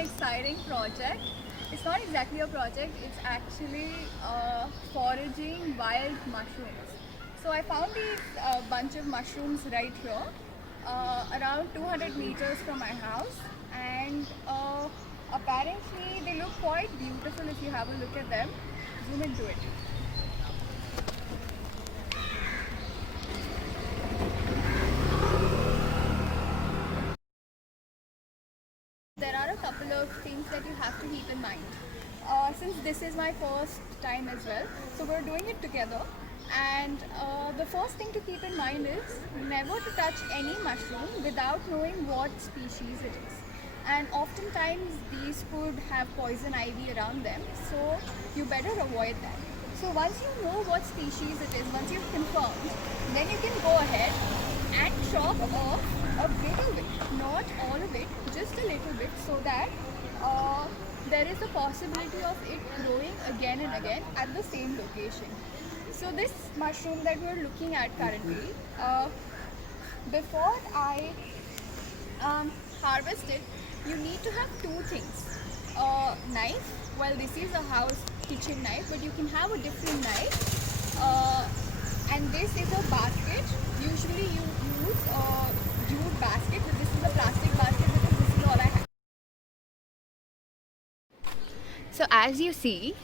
exciting project. It's not exactly a project, it's actually foraging wild mushrooms. So I found these bunch of mushrooms right here, around 200 meters from my house, and apparently they look quite beautiful if you have a look at them. Zoom into it. There are a couple of things that you have to keep in mind. Since this is my first time as well, so we're doing it together. And the first thing to keep in mind is never to touch any mushroom without knowing what species it is. And oftentimes these could have poison ivy around them, so you better avoid that. So once you know what species it is, once you've confirmed, then you can go ahead and chop off a little bit, not all of it, just a little bit, so that there is a possibility of it growing again and again at the same location. So this mushroom that we're looking at currently, before I harvest it, you need to have two things. A knife, well this is a house kitchen knife, but you can have a different knife. And this is a basket. Usually you use a jute basket, but this is a plastic basket because this is all I have. So as you see,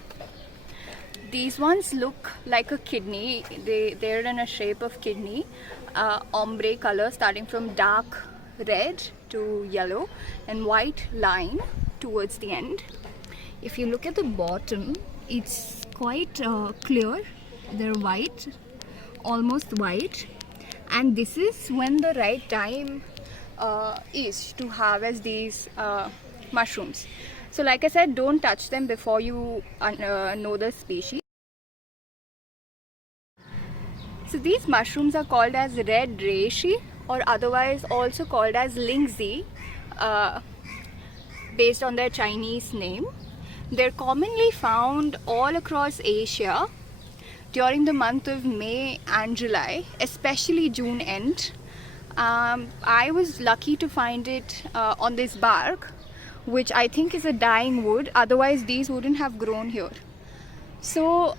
these ones look like a kidney. They're in a shape of kidney, ombre color starting from dark red to yellow and white line towards the end. If you look at the bottom, it's quite clear. They're white, almost white, and this is when the right time is to harvest these mushrooms. So like I said, don't touch them before you know the species. So these mushrooms are called as red reishi, or otherwise also called as lingzi, based on their Chinese name. They're commonly found all across Asia during the month of May and July, especially June end. I was lucky to find it on this bark, which I think is a dying wood, otherwise these wouldn't have grown here. So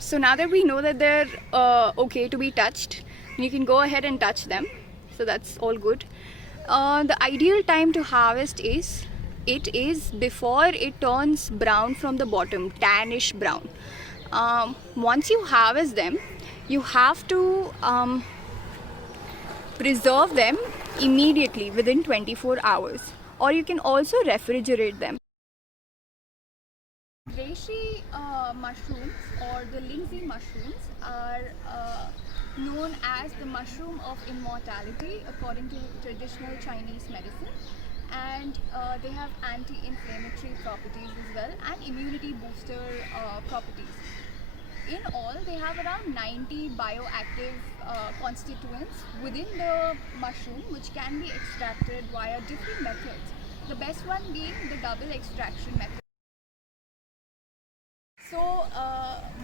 so now that we know that they're okay to be touched, you can go ahead and touch them, so that's all good. The ideal time to harvest is before it turns brown from the bottom, tannish brown. Once you harvest them, you have to preserve them immediately within 24 hours, or you can also refrigerate them. Reishi mushrooms, or the lingzi mushrooms, are known as the mushroom of immortality according to traditional Chinese medicine, and they have anti-inflammatory properties as well and immunity booster properties. In all, they have around 90 bioactive constituents within the mushroom, which can be extracted via different methods. The best one being the double extraction method. So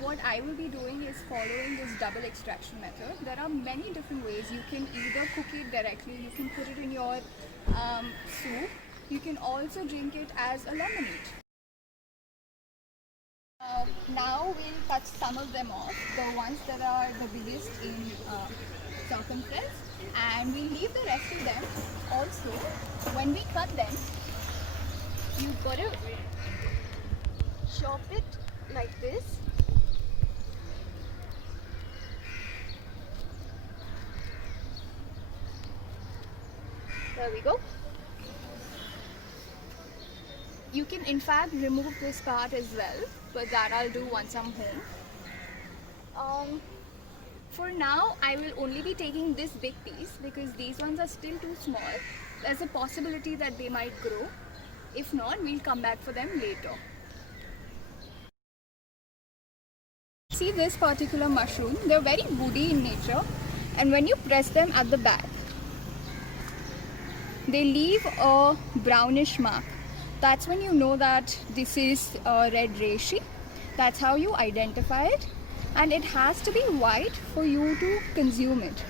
what I will be doing is following this double extraction method. There are many different ways. You can either cook it directly, you can put it in your soup, you can also drink it as a lemonade. Now we'll cut some of them off, the ones that are the biggest in circumference, and we'll leave the rest of them. Also, when we cut them, you've got to chop it like this. There we go. You can in fact remove this part as well, but that I'll do once I'm home. For now, I will only be taking this big piece because these ones are still too small. There's a possibility that they might grow. If not, we'll come back for them later. See this particular mushroom, they're very woody in nature, and when you press them at the back, they leave a brownish mark. That's when you know that this is red reishi. That's how you identify it, and it has to be white for you to consume it.